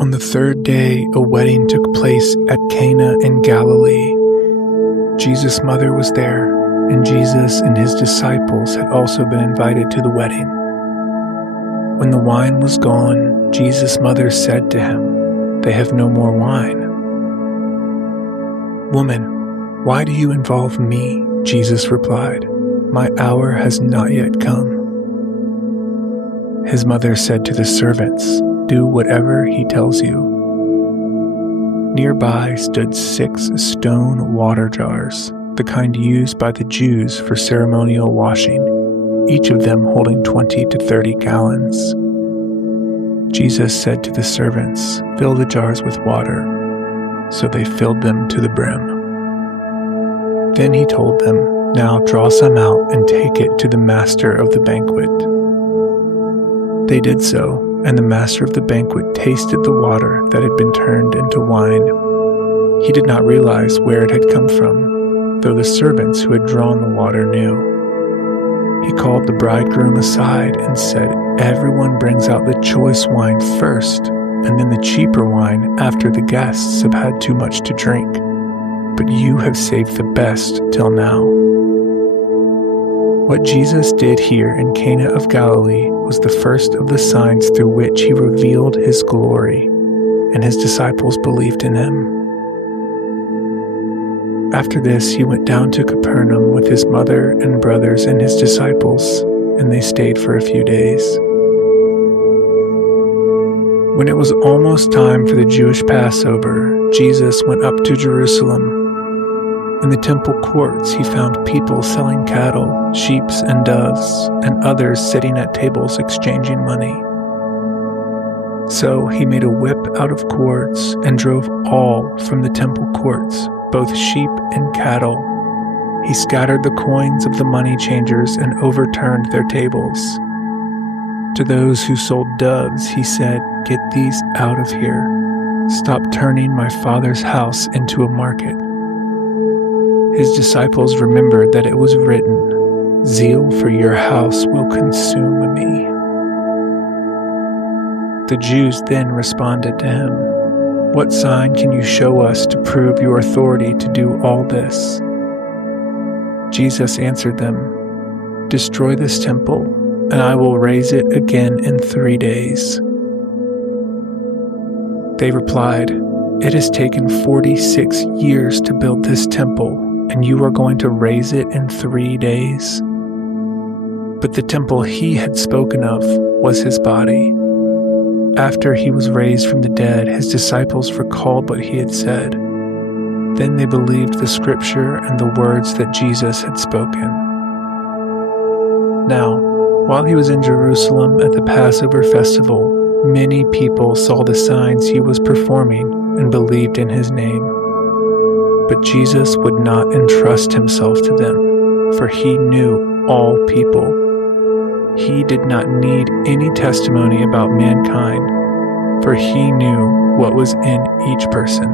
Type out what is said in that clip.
On the third day, a wedding took place at Cana in Galilee. Jesus' mother was there, and Jesus and his disciples had also been invited to the wedding. When the wine was gone, Jesus' mother said to him, "They have no more wine." "Woman, why do you involve me?" Jesus replied. "My hour has not yet come." His mother said to the servants, "Do whatever he tells you." Nearby stood 6 stone water jars, the kind used by the Jews for ceremonial washing, each of them holding 20 to 30 gallons. Jesus said to the servants, "Fill the jars with water." So they filled them to the brim. Then he told them, "Now draw some out and take it to the master of the banquet." They did so, and the master of the banquet tasted the water that had been turned into wine. He did not realize where it had come from, though the servants who had drawn the water knew. He called the bridegroom aside and said, "Everyone brings out the choice wine first, and then the cheaper wine after the guests have had too much to drink. But you have saved the best till now." What Jesus did here in Cana of Galilee was the first of the signs through which he revealed his glory, and his disciples believed in him. After this, he went down to Capernaum with his mother and brothers and his disciples, and they stayed for a few days. When it was almost time for the Jewish Passover, Jesus went up to Jerusalem. In the temple courts, he found people selling cattle, sheep, and doves, and others sitting at tables exchanging money. So he made a whip out of cords and drove all from the temple courts, both sheep and cattle. He scattered the coins of the money changers and overturned their tables. To those who sold doves, he said, "Get these out of here. Stop turning my Father's house into a market." His disciples remembered that it was written, "Zeal for your house will consume me." The Jews then responded to him, "What sign can you show us to prove your authority to do all this?" Jesus answered them, "Destroy this temple, and I will raise it again in 3 days." They replied, "It has taken 46 years to build this temple, and you are going to raise it in 3 days?" But the temple he had spoken of was his body. After he was raised from the dead, his disciples recalled what he had said. Then they believed the scripture and the words that Jesus had spoken. Now, while he was in Jerusalem at the Passover festival, many people saw the signs he was performing and believed in his name. But Jesus would not entrust himself to them, for he knew all people. He did not need any testimony about mankind, for he knew what was in each person.